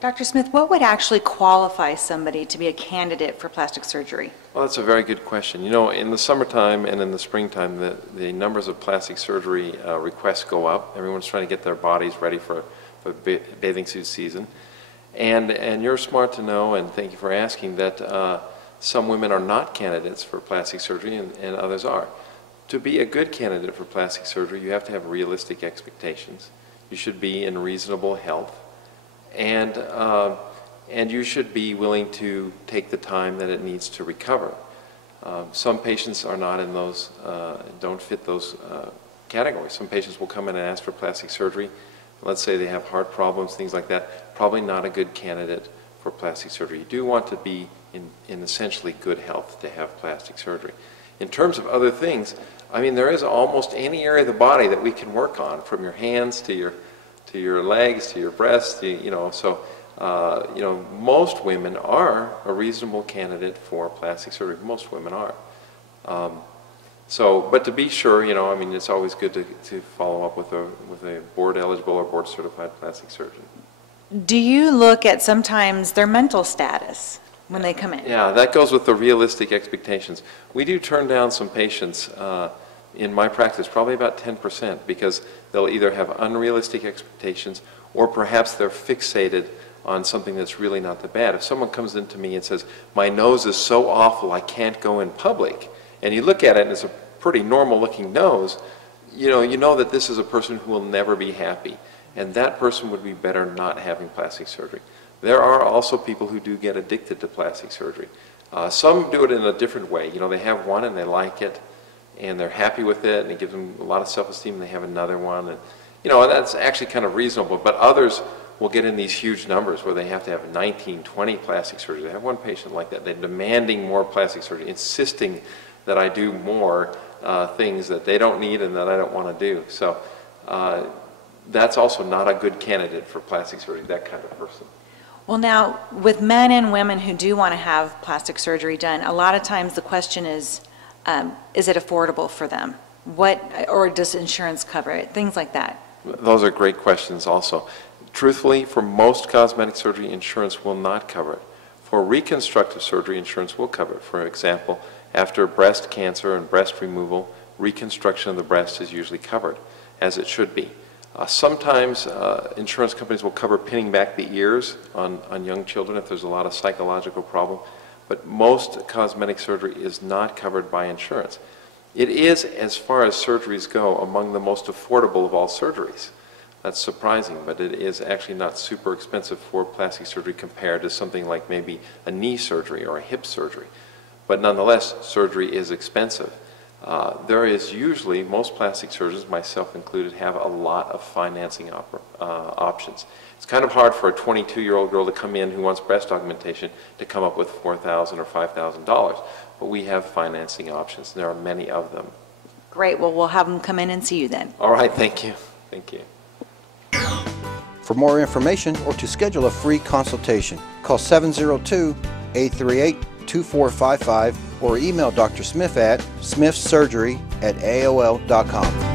Dr. Smith, what would actually qualify somebody to be a candidate for plastic surgery? Well, that's a very good question. You know, in the summertime and in the springtime, the numbers of plastic surgery requests go up. Everyone's trying to get their bodies ready for bathing suit season. And you're smart to know, and thank you for asking, that some women are not candidates for plastic surgery and others are. To be a good candidate for plastic surgery, you have to have realistic expectations. You should be in reasonable health. And you should be willing to take the time that it needs to recover. Some patients are not in those, don't fit those categories. Some patients will come in and ask for plastic surgery. Let's say they have heart problems, things like that. Probably not a good candidate for plastic surgery. You do want to be in essentially good health to have plastic surgery. In terms of other things, I mean, there is almost any area of the body that we can work on, from your hands to your legs, to your breasts, you know, so, you know, most women are a reasonable candidate for plastic surgery. Most women are. But to be sure, you know, I mean, it's always good to follow up with a board-eligible or board-certified plastic surgeon. Do you look at sometimes their mental status when they come in? Yeah, that goes with the realistic expectations. We do turn down some patients in my practice, probably about 10%, because they'll either have unrealistic expectations or perhaps they're fixated on something that's really not that bad. If someone comes into me and says, my nose is so awful I can't go in public, and you look at it and it's a pretty normal looking nose, you know that this is a person who will never be happy, and that person would be better not having plastic surgery. There are also people who do get addicted to plastic surgery. Some do it in a different way. You know, they have one and they like it, and they're happy with it, and it gives them a lot of self-esteem, and they have another one. And, you know, that's actually kind of reasonable, but others will get in these huge numbers where they have to have 19, 20 plastic surgery. I have one patient like that. They're demanding more plastic surgery, insisting that I do more things that they don't need and that I don't want to do. So that's also not a good candidate for plastic surgery, that kind of person. Well, now, with men and women who do want to have plastic surgery done, a lot of times the question is it affordable for them? Or does insurance cover it? Things like that. Those are great questions also. Truthfully, for most cosmetic surgery, insurance will not cover it. For reconstructive surgery, insurance will cover it. For example, after breast cancer and breast removal, reconstruction of the breast is usually covered, as it should be. Sometimes insurance companies will cover pinning back the ears on young children if there's a lot of psychological problem, but most cosmetic surgery is not covered by insurance. It is, as far as surgeries go, among the most affordable of all surgeries. That's surprising, but it is actually not super expensive for plastic surgery compared to something like maybe a knee surgery or a hip surgery. But nonetheless, surgery is expensive. There is usually, most plastic surgeons, myself included, have a lot of financing options. It's kind of hard for a 22-year-old girl to come in who wants breast augmentation to come up with $4,000 or $5,000. But we have financing options, and there are many of them. Great. Well, we'll have them come in and see you then. All right. Thank you. Thank you. For more information or to schedule a free consultation, call 702-838-2455 or email Dr. Smith at smithsurgery@aol.com.